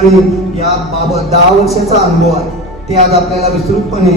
आणि या बाबत 10 वर्षाचा अनुभव आहे ते आज आपल्याला विस्तृतपणे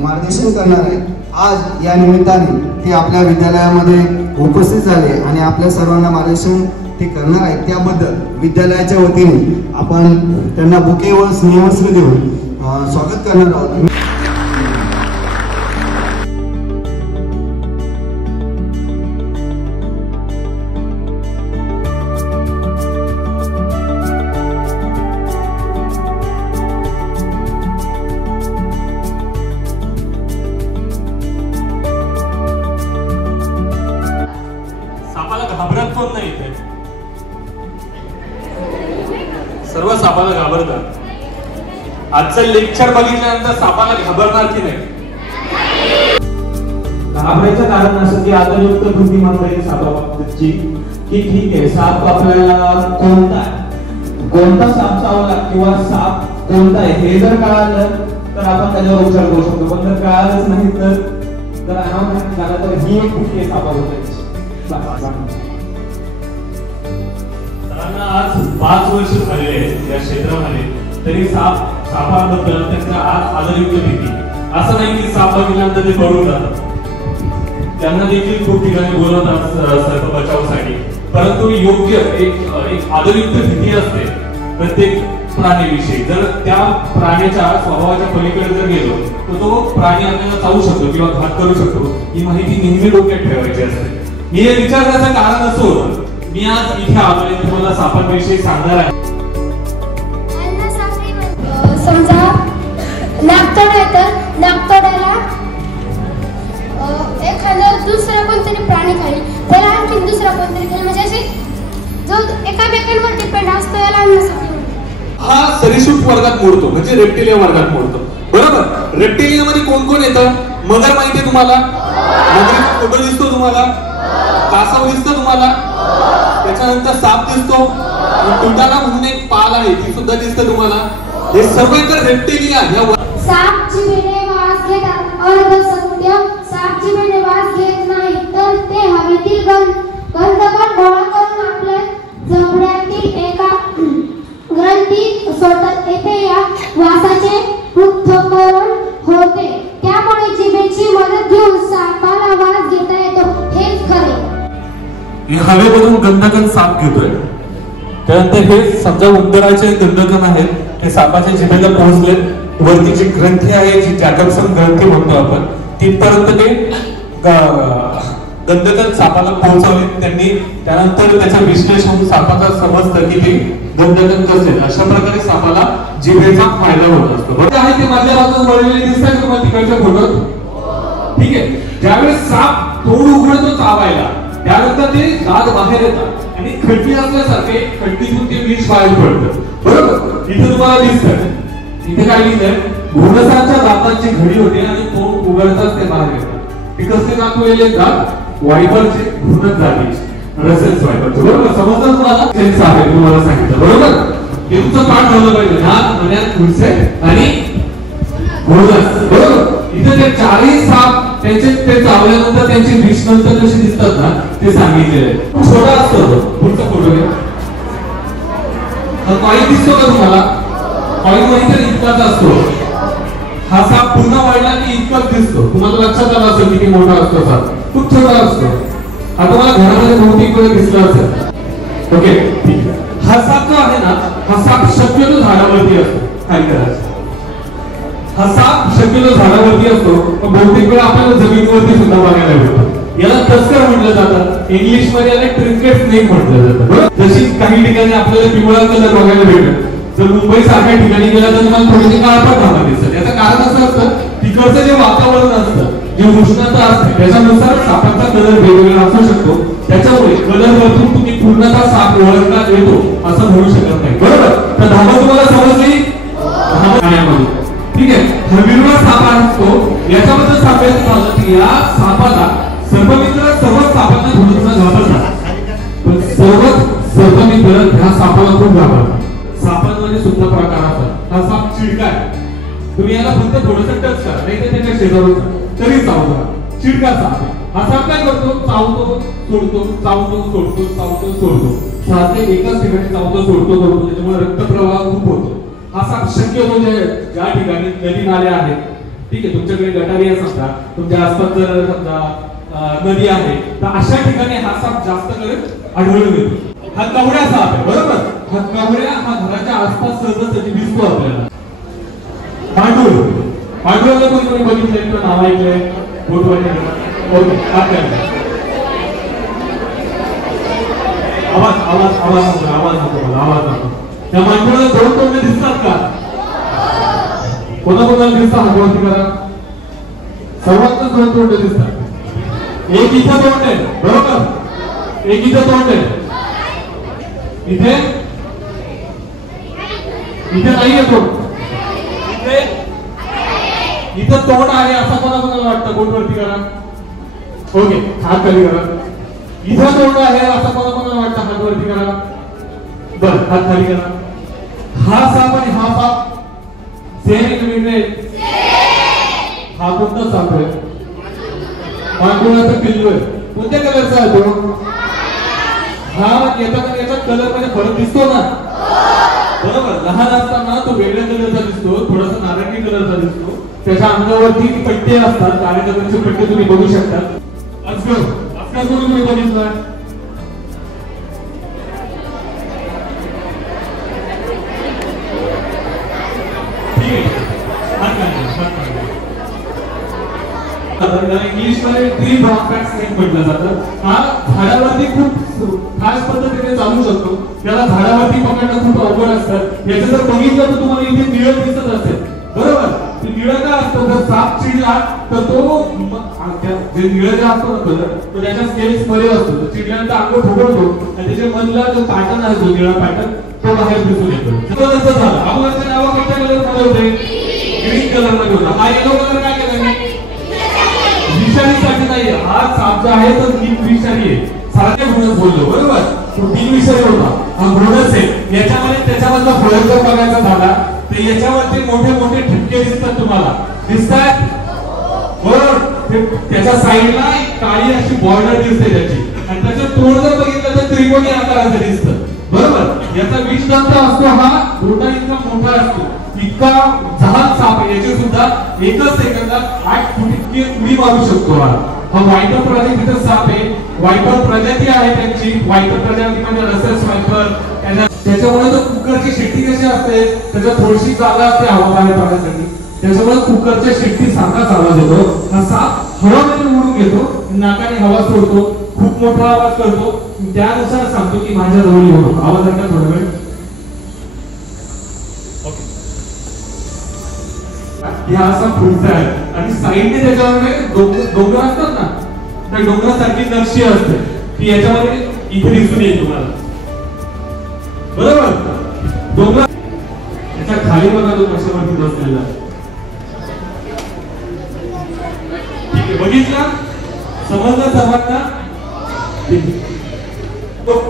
मार्गदर्शन करणार आहेत। आज या निमित्ताने ते आपल्या विद्यालयामध्ये उपस्थित झाले आणि आपल्या सर्वांना मार्गदर्शन ते करणार आहेत। त्याबद्दल विद्यालयाच्या वतीने आपण त्यांना बुके व स्नेहवस्त्र देऊन स्वागत करणार आहोत। घाबरत कोण नाही इथे, सर्व सापाला घाबरतात। आजचं लेक्चर बघितल्यानंतर सापाला घाबरणार की नाही? घाबरायचं कारण असं की आदरयुक्त बुद्धिमत्ता सापाबाबतची की ठीक आहे, साप आपल्याला कोणता साप चावला किंवा साप कोणता आहे हे जर कळालं तर आपण त्याच्यावर उपचार करू शकतो, पण जर कळालंच नाही तर अनावधान झालं तर ही एक भीती आहे सापाबद्दलची। आज 5 वर्ष झालेले या क्षेत्रामध्ये, तरी सापाबद्दल त्यांच्या आज आदरयुक्त भीती। असं नाही की साप बघितल्यानंतर ते पळून जातात, त्यांना देखील खूप ठिकाणी बोलवतात सर्प बचावासाठी, परंतु योग्य एक आदरयुक्त भीती असते प्रत्येक प्राणीविषयी। जर त्या प्राण्याच्या स्वभावाच्या पलीकडे जर गेलो तर तो प्राणी आपल्याला चावू शकतो किंवा घात करू शकतो, ही माहिती नेहमी डोक्यात ठेवायची असते। मी हे विचारण्याचं कारण असं होतं, मी आज इथे आलोय तुम्हाला सापांविषयी सांगणार आहे। समजा नागतोड आहे तर नागतोड्याला एखादं दुसरा कोणतरी प्राणी खाईल, त्याला आणखी दुसरा कोणतरी खाईल, म्हणजे असे जो एकामेकांवर डिपेंड असतो याला अन्नसाखळी म्हणतात। हा सरीसृप वर्गात मोडतो, म्हणजे रेप्टिलिया वर्गात मोडतो, बरोबर। रेप्टिलिया मध्ये कोण कोण येतं? मगर माहितीये तुम्हाला? मगरीचा फोटो दिसतो तुम्हाला? कासव दिसतो तुम्हाला? त्याच्यानंतर साप दिसतो, तुटाला म्हणून एक पाल आहे ती सुद्धा दिसतं तुम्हाला। हे सर्व तर रेप्टिलिया साप जिभेने वास घेतात, अर्ध सत्य। साप जिभेने वास घेत नाही तर ते हवेतील गंधकण गोळा करून आपल्या जबड्यातील एका ग्रंथीत सोडतात, येथे या वासाचे पृथक्करण होते, त्यामुळे जिभेची मदत घेऊन सापाला वास घेता येतो, हेच खरे। हवेमधून गंधकण साप घेतोय, त्यानंतर हे समजा उंदराचे गंधकण आहेत, ते सापाच्या जिभेला पोहोचले, वरती जी ग्रंथी आहे जी जॅकबसन ग्रंथी म्हणतो आपण, तिथपर्यंत ते गंधकण सापाला पोहोचवले त्यांनी। त्यानंतर त्याचं विश्लेषण सापाला समजतं की ते गंधकण कसे, अशा प्रकारे सापाला जिभेचा फायदा होत असतो, बरोबर आहे। ते मधल्या बाजूला वळलेले दिसतात तुम्हाला तिकडच्या फोटोत, ठीक आहे। ज्यावेळेस साप तोंड उघडतो चावायला, त्यानंतर ते दात बाहेर येतात आणि खड्डी असल्यासारखे खड्डीतून ते विष बाहेर पडतं, बरोबर। इथे तुम्हाला दिसतं, इथे काय लिहिलंय? घोणसाच्या दातांची घडी होते आणि तोंड उघडताच ते बाहेर येतात। ते कसले दाखवलेले दात? वायबरचे घृणत जागेचे, रसेल्स वायबरचे, बरोबर। समजलं तुम्हाला? सेन्स आहे तुम्हाला सांगितलं, बरोबर। हे तुमचं पाठ झालं पाहिजे, नाक, मण्यात, खुरसे आणि घोणस, बरोबर। इथे ते चारही साप त्यांचे ते चावल्यानंतर त्यांची विष नंतर कशी दिसतात ना ते सांगितलेले। छोटा असतो पुढचा फोटो घ्या। कॉइन दिसतो का तुम्हाला? कॉइन मध्ये इतकाच असतो, हा साप पूर्ण वाढला की इतकाच दिसतो, तुम्हाला लक्षात आलं असेल किती मोठा असतो साप, खूप छोटा असतो। हा तुम्हाला घरामध्ये बहुतेक वेळा दिसला असेल, ओके ठीक आहे। हा साप जो आहे ना, हा साप शक्यतो झाडावरती असतो, काय करायचं? हा साप शक्यतो झाडावरती असतो, पण बहुतेक वेळा आपल्याला जमिनीवरती सुद्धा बघायला भेटतो। याला तस्कर म्हटलं जातं, इंग्लिश मध्ये याला ट्रिंकेट स्नेक म्हटलं जातं। जशी काही ठिकाणी आपल्याला पिवळा कलर बघायला भेटतो, जर मुंबई सारख्या ठिकाणी गेला तर तुम्हाला थोडीशी काळपट भावना दिसते। याचं कारण असं असतं, तिकडचं जे वातावरण असतं, जी उष्णता असते, त्याच्यानुसार सापाचा कलर वेगवेगळा असू शकतो, त्याच्यामुळे कलर वरून तुम्ही पूर्णतः साप ओळखता येतो असं म्हणू शकत नाही, बरोबर। तर धावा तुम्हाला समजली? ठीक आहे। हा विरळ साप असतो, याच्याबद्दल सांगायचं झालं की या सापाला सर्पमित्र सर्व सापांना थोडंसं घाबरतात, पण सर्वच सर्पमित्र ह्या सापाला खूप घाबरतात। सापांमध्ये सुद्धा प्रकार असतात। हा साप चिडका आहे, तुम्ही याला फक्त थोडंसं टच करा, नाही तर त्याच्या शेजारून तरी चावतो, चिडका साप आहे। हा साप काय करतो? चावतो सोडतो, चावतो सोडतो, चावतो सोडतो, सारखे एकाच ठिकाणी चावतो सोडतो करतो, त्याच्यामुळे रक्तप्रवाह खूप होतो. हा साप शक्यतो ज्या ठिकाणी नदी नाल्या आहेत, ठीक आहे, तुमच्याकडे गटारी आहे समजा, तुमच्या आसपास जर समजा नदी आहे, तर अशा ठिकाणी हा साप जास्त करून आढळून येतो. हा कवड्या साप आहे, बरोबर. हा कवड्या हा घराच्या आसपास सहजासहजी दिसतो आपल्याला. पांडुर, पांडुराला पण तुम्ही बघितलंय किंवा नाव ऐकलंय बोटवरती. ओके, आवाज आवाज आवाज नको, आवाज नको, आवाज नको. त्या मांडुराला दोन तोंडे दिसतात का? कोणाकोणाला दिसतात? हातवरती करा. सर्वांच दोन तोंडे दिसतात. एक इथं तोंड आहे, बरोबर, एक इथं तोंड आहे, इथे इथे नाहीये तोंड, इथं तोंड आहे असं कोणाकोणाला वाटतं? बोटवरती करा. ओके, हात खाली करा. इथं तोंड आहे असं कोणाकोणाला वाटतं? हात वरती करा. बरं, हात खाली करा. हा साप आणि हा साप सेम आहे की वेगळे? हा कोणता साप आहे? पांडुराचा पिल्लू आहे. कोणत्या कलरचा आहे तो? हा याचा कलर मध्ये फरक दिसतो ना, बरोबर. लहान असताना तो वेगळ्या कलरचा दिसतो, थोडासा नारंगी कलरचा दिसतो. त्याच्या अंगावरती पट्टे असतात, काळ्या कलरचे पट्टे तुम्ही बघू शकता. अजगर, अजगर कोणी तुम्ही बघितलं? इंग्लिश मध्ये ट्री ब्रॉडबँड स्नेक म्हटलं जातं. हा झाडावरती खूप खास पद्धतीने चालू शकतो. त्याला झाडावरती पकडणं खूप अवघड असतं. याचं जर बघितलं तर तुम्हाला इथे निळं दिसत असेल, बरोबर. ते निळं का असतं? जर साप चिडला तर तो जे निळं जे असतो ना कलर, तो त्याच्या स्केल्स मध्ये असतो. चिडल्यानंतर अंग फुगवतो आणि त्याच्या मधला जो पॅटर्न आहे, जो निळा पॅटर्न, तो बाहेर दिसून येतो. तसं झालं. अगोदरचे नाव कोणत्या कलर मध्ये होते? ग्रीन कलर मध्ये होता. हा येलो कलर काय केला मी? विषारीसाठी नाही. हा साप जो आहे तो विषारी आहे. सारख्या गुणच बोललो, बरोबर. तो विषारी होता. हा गुणच आहे. याच्यामध्ये त्याच्यामधला फरक जर बघायचा झाला तर याच्यावरती मोठे मोठे ठिपके दिसतात, तुम्हाला दिसतात, बरोबर. त्याच्या साईडला एक काळी अशी बॉर्डर दिसते त्याची, आणि त्याचं तोंड जर बघितलं तर त्रिकोणी आकाराचं दिसतं, बरोबर. याचा विषदंत असतो हा बोटा इतका मोठा असतो. इतका जहाज साप आहे. याची सुद्धा एकच सेकंदात 8 फूट इतकी उडी मारू शकतो. हा वायपर प्रजातीचा साप आहे. वायपर प्रजाती आहे त्यांची. वायपर प्रजाती म्हणजे रसेस वायपर. त्याच्यामुळे तो कुकरची शिट्टी कशी असते, त्याच्यात थोडीशी जागा असते हवा बाहेर पडण्यासाठी, त्याच्यामुळे कुकरच्या शिट्टी सारखाच आवाज येतो. हा साप हवेमध्ये उडून घेतो, नाकाने हवा सोडतो, खूप मोठा आवाज करतो. त्यानुसार सांगतो की माझ्या जवळ येऊ. आवाज ऐका थोडा वेळ. हा असा पुढचा आहे आणि साईडने त्याच्यावर डोंगर असतात ना, त्या डोंगरासारखी नक्षी असते ती याच्यामध्ये इथे दिसून येईल तुम्हाला, बरोबर. डोंगर त्याच्या खाली बघा तो कशावरती बसलेला. ठीक आहे, बघितला? समजलं सर्वांना?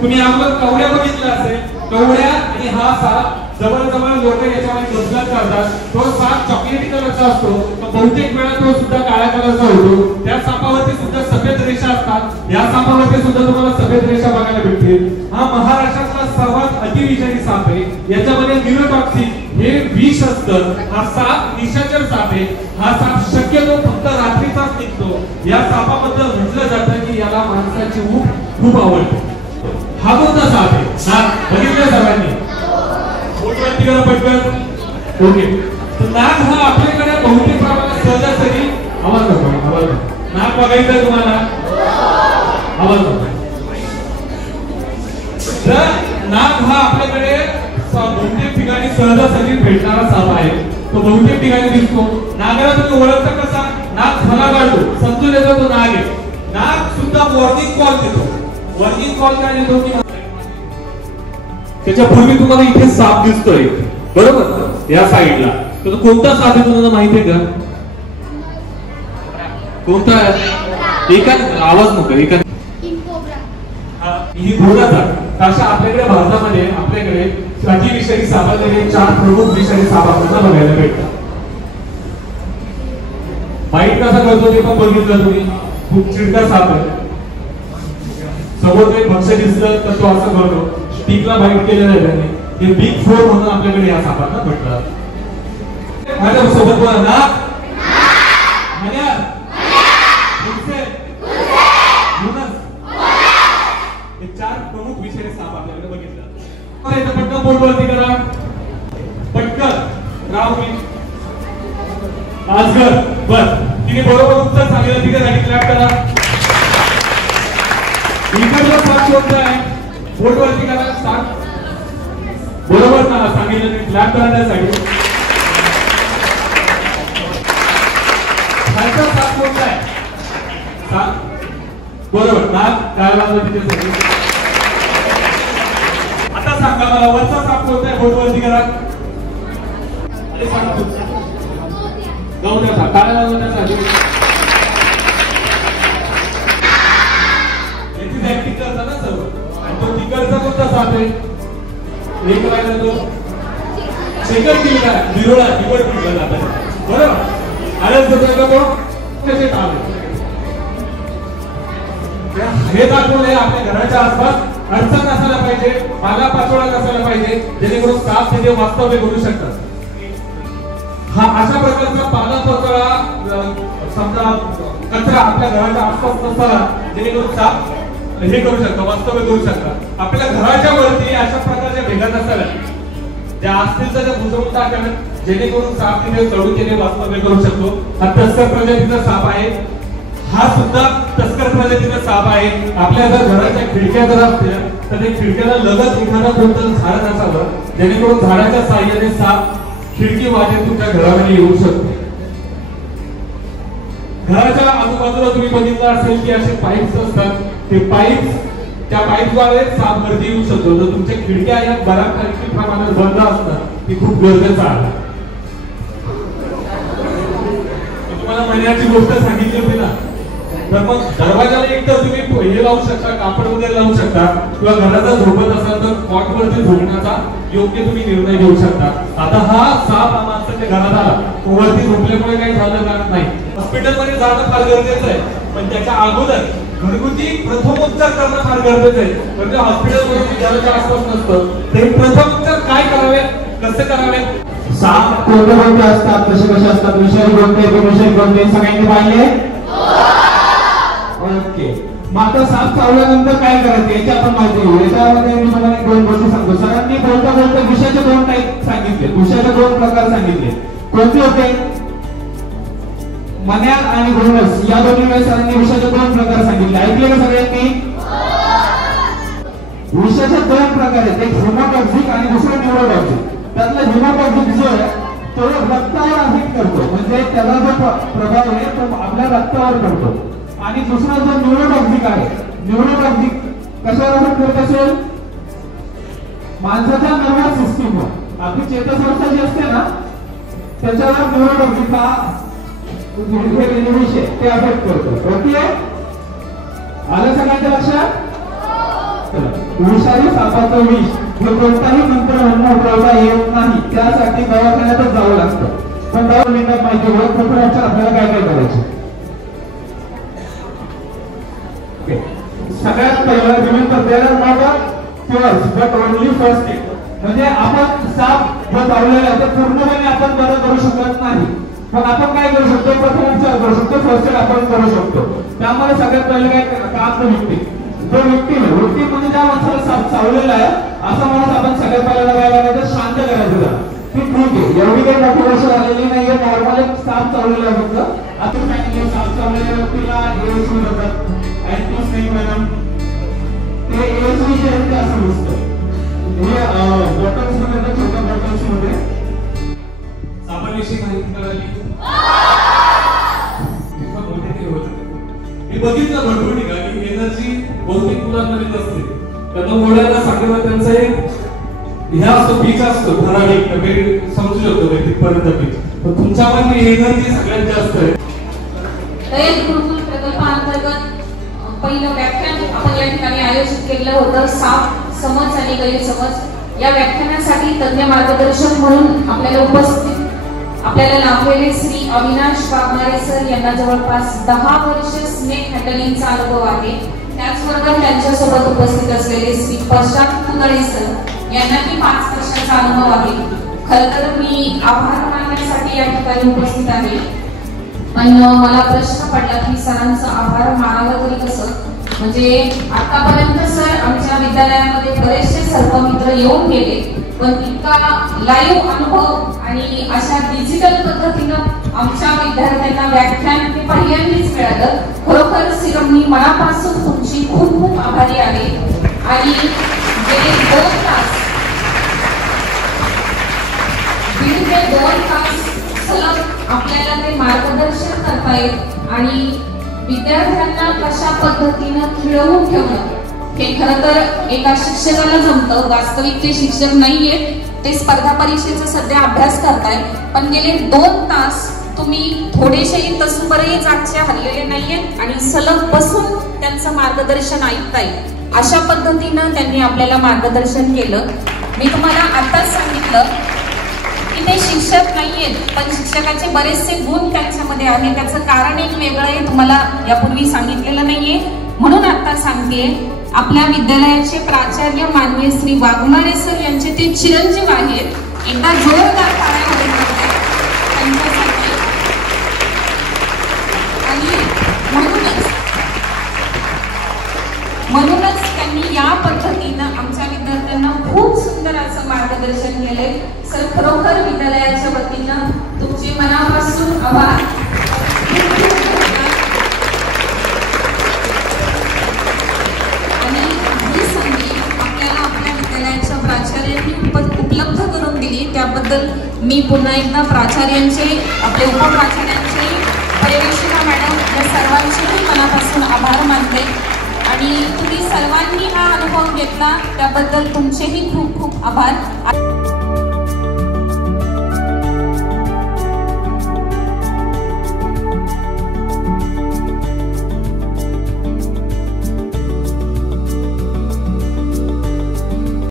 तुम्ही अगोदर कवड्या बघितला असेल. कवड्या आणि हा साप जवळ लोक याच्यामध्ये गजगज करतात. तो साप चॉकलेटी कलरचा असतो, बहुतेक वेळा तो सुद्धा काळ्या कलरचा होतो. त्या सापावरती सुद्धा सफेद रेषा असतात. या सापावरती सुद्धा तुम्हाला सफेद रेषा बघायला भेटतील. हा महाराष्ट्रातला सर्वात अतिविषारी साप आहे. याच्यामध्ये न्यूरोटॉक्सिक हे विष असतं. हा साप निशाचर साप आहे. हा साप शक्यतो फक्त रात्रीचाच निघतो. या सापाबद्दल म्हटलं जातं की याला माणसाची ऊब खूप आवडते. हा कोणता साप आहे? बघितलं सर्वांनी? पटकन. ओके, तर नाग हा आपल्याकडे बहुतेक प्रमाणात सहजासहजी आवाज नको. नाग बघायचं तुम्हाला? आवाज नको. जर नाग हा आपल्याकडे बहुतेक ठिकाणी सहजासहजी भेटणारा साप आहे. तो बहुतेक ठिकाणी दिसतो. नागाला तुम्ही ओळखता कसा? नाग फणा काढतो, समजून येतो तो नाग आहे. नाग सुद्धा वॉर्निंग कॉल देतो. वॉर्निंग कॉल काय देतो की त्याच्या पूर्वी तुम्हाला इथे साप दिसतोय, बरोबर, या साईडला. तर कोणता साप आहे तुम्हाला माहिती आहे का? कोणता? एका आवाज नको. एका ही घोडा जात. अशा आपल्याकडे भारतामध्ये आपल्याकडे अतिविषारी सापाचे 4 प्रमुख विषारी साप आपल्याला बघायला भेटतात. बाईट कसा करतो ते पण बघितलं तुम्ही. खूप चिडका साप आहे. समोर एक भक्ष्य दिसलं तर तो असं करतो. स्टिकला बाईट केलेलं आहे त्यांनी. हे बिग 4 म्हणून आपल्याकडे या सापांना म्हटलं. माझ्या सोबत बोला ना. हे 4 प्रमुख विषय साप आपल्याकडे बघितलं. पटकन बोट वरती करा. पटकन राहुल आजगर. बस तिने बरोबर उत्तर सांगितलं. तिकडे क्लॅप करा. इकडचा साप कोणता आहे? बोट वरती करा. साप बरोबर ना सांगितलं. क्लॅप करा त्यासाठी. खालचा साप कोणता आहे? बरोबर नाक काय वाजलं तिथे. आता सांगा मला वरचा साप कोणता आहे? बोट वरती करा. गौऱ्या साप काय वाजलं त्यासाठी. याची ऍक्टिंग करता ना सर्व. आणि तो तिकडचा कोणता साप आहे? एक राहिला तो सेकंड किल करा. बिरोळा निवड किल जातात. बरोबर आलं जसं तो कसे आले हे दाखवले. आपल्या घराच्या आसपास अडचण नसायला पाहिजे. पाला पाचोळा नसायला पाहिजे जेणेकरून साप तिथे वास्तव्य करू शकतात. हा अशा प्रकारचा पाला पाचोळा समजा कचरा आपल्या घराच्या आसपास नसावा जेणेकरून साप हे करू शकतो. वास्तव्य करू शकतात. आपल्या घराच्या वरती अशा प्रकारच्या भेगा नसाव्या ज्या असतील तर त्या बुजवून टाकाव्यात जेणेकरून साप तिथे चढून तिथे वास्तव्य करू शकतो. हा तस्कर प्रजातीचा साप आहे. हा सुद्धा तस्कर प्रजातीचा साप आहे. आपल्या जर घराच्या खिडक्या जर असतील तर त्या खिडक्याला लगत एखादा कोणतं झाड नसावं जेणेकरून झाडाच्या साहाय्याने साप खिडकी वाजून तुमच्या घरामध्ये येऊ शकतो. घराच्या आजूबाजूला तुम्ही बघितलं असेल की असे पाईप्स असतात. ते पाईप्स त्या पाईपद्वारे साप वरती येऊ शकतो. जर तुमच्या खिडक्या या बऱ्याच प्रमाणात बंद असतात ती खूप गरजेचं आहे. तुम्हाला महिन्याची गोष्ट सांगितली होती ना. तर मग दरवाजाला एक तर तुम्ही हे लावू शकता. कापड वगैरे लावू शकता. किंवा घराचा झोपत असाल तर कॉट वरती झोपण्याचा योग्य तुम्ही निर्णय घेऊ शकता. आता हा साप माणसाच्या घरात आला वरती झोपल्यामुळे काही झालं का नाही. हॉस्पिटलमध्ये जाणं फार गरजेचं आहे. पण त्याच्या अगोदर घरगुती प्रथमोपचार करणं फार गरजेचं आहे. म्हणजे हॉस्पिटलमध्ये घराच्या आसपास नसतं ते प्रथमोपचार काय करावे कसं करावे. साप कोणते कोणते असतात कसे कसे असतात विषारी कोणते विषारी कोणते सगळ्यांनी पाहिले. ओके मग आता साप चावल्यानंतर काय करायचं याची आपण माहिती घेऊ. याच्यामध्ये मी तुम्हाला 2 गोष्टी सांगतो. सरांनी बोलता बोलता विषाचे 2 टाईप सांगितले. विषाचे 2 प्रकार सांगितले. कोणते होते? मन्यार आणि घोणस या दोन्ही वेळेस सरांनी विषाचे 2 प्रकार सांगितले. ऐकले का सगळ्यांनी? विषाचे 2 प्रकार आहेत. एक हेमोटॉक्सिक आणि दुसरा न्यूरोटॉक्सिक. त्यातला हेमोटॉक्सिक जो आहे तो रक्तावर अफेक्ट करतो. म्हणजे त्याचा जो प्रभाव आहे तो आपल्या रक्तावर पडतो. आणि दुसरा जो न्यूरोटॉक्सिक आहे न्यूरोटॉक्सिक कशावर अफेक्ट करत असेल? माणसाच्या नर्वस सिस्टीमवर. आपली चेतासंस्था जी असते ना त्याच्यावर न्यूरोटॉक्सिक हा विषय ते अफेक्ट करतो. ओके आलं सगळ्यांच्या लक्षात? विषारी सापाचं विष हे कोणताही मंत्र म्हणून उतरवता येत नाही. त्यासाठी दवाखान्यातच जावं लागतं. पण दवा मिनिटात माहिती होत उपचार आपल्याला काय काय करायचं. सगळ्यात पहिला बट ओनली फर्स्ट एड. म्हणजे आपण साप जो चावलेला आहे तो पूर्णपणे आपण बरं करू शकत नाही. पण आपण काय करू शकतो? प्रथमोपचार करू शकतो. फर्स्ट एड आपण करू शकतो. त्यामुळे सगळ्यात पहिलं काय काम तो व्यक्ती म्हणजे ज्या माणसाला साप चावलेला आहे असा माणूस आपण सगळ्यात पहिल्यांदा काय करायचं? शांत करायचं. की ठीक आहे एवढी काही मोठी गोष्ट झालेली नाहीये. नॉर्मल एक साप चावलेला आहे फक्त. आपण सांगितलं साप चावलेल्या व्यक्तीला एएसवी होतात. ऍक्टिव्ह नाही मॅडम ते एएसवी जे आहे ते असं नसतं. हे बॉटल्स मध्ये छोट्या बॉटल्स मध्ये सापाविषयी माहिती कळली. मी बघितलं भरपूर ठिकाणी एनर्जी बहुतेक मुलांमध्ये नसते. त्यांना मोडायला सांगितलं त्यांचं एक ह्या असतो बीच असतो ठराविक समजू शकतो व्यक्तीपर्यंत बीच. पण तुमच्यामध्ये एनर्जी सगळ्यात जास्त आहे. रयत गुरुकुल प्रकल्पांतर्गत पहिलं व्याख्यान आपण या ठिकाणी आयोजित केलं होतं. साप समज आणि गैरसमज या व्याख्यानासाठी तज्ञ मार्गदर्शक म्हणून आपल्याला उपस्थित आपल्याला लाभलेले श्री अविनाश वाघमारे सर यांना जवळपास 10 वर्ष स्नेक हँडलिंगचा अनुभव आहे. त्याचबरोबर त्यांच्यासोबत उपस्थित असलेले श्री प्रशांत पुतळे सर यांनाही 5 वर्षाचा अनुभव आहे. खरं तर मी आभार मानण्यासाठी या ठिकाणी उपस्थित आहे, पण मला प्रश्न पडला की सरांचा आभार मानावा तरी कसं. म्हणजे आतापर्यंत सर आमच्या विद्यालयामध्ये बरेचसे सर्पमित्र येऊन गेले, पण इतका लाईव्ह अनुभव आणि अशा डिजिटल पद्धतीनं आमच्या विद्यार्थ्यांना व्याख्यान ते पहिल्यांदाच मिळालं. खरोखर सर मी मनापासून तुमची खूप खूप आभारी आहे. आणि गेले 2 तास दीड ते 2 तास सलग आपल्याला ते मार्गदर्शन करतायत आणि विद्यार्थ्यांना कशा पद्धतीनं खिळवून ठेवणं हे खरं तर एका शिक्षकाला जमतं. वास्तविक ते शिक्षक नाहीये, ते स्पर्धा परीक्षेचा सध्या अभ्यास करताय, पण गेले 2 तास तुम्ही थोडेसेही तसूबरही जागचे हल्लेले नाहीयेत आणि सलग बसून त्यांचं मार्गदर्शन ऐकताय. अशा पद्धतीनं त्यांनी आपल्याला मार्गदर्शन केलं. मी तुम्हाला आताच सांगितलं की ते शिक्षक नाहीयेत, पण शिक्षकाचे बरेचसे गुण त्यांच्यामध्ये आहेत. त्याचं कारण एक वेगळं आहे, तुम्हाला यापूर्वी सांगितलेलं नाहीये, म्हणून आता सांगते. आपल्या विद्यालयाचे प्राचार्य माननीय श्री वाघमारे सर यांचे ते चिरंजीव आहेत. एकदा जोरदार टाळ्या वाजवून त्यांच्यासाठी. आणि म्हणूनच त्यांनी या पद्धतीनं आमच्या विद्यार्थ्यांना खूप सुंदर असं मार्गदर्शन केले. सर खरोखर विद्यालयाच्या वतीनं तुमचे मनापासून आभार. आणि ही संधी आपल्याला आपल्या विद्यालयाच्या प्राचार्यांनी उपलब्ध करून दिली, त्याबद्दल मी पुन्हा एकदा प्राचार्यांचे, आपले उपप्राचार्यांचे, पर्यवेक्षिका मॅडम या सर्वांचेही मनापासून आभार मानते. आणि तुम्ही सर्वांनी हा अनुभव घेतला त्याबद्दल तुमचेही खूप खूप आभार.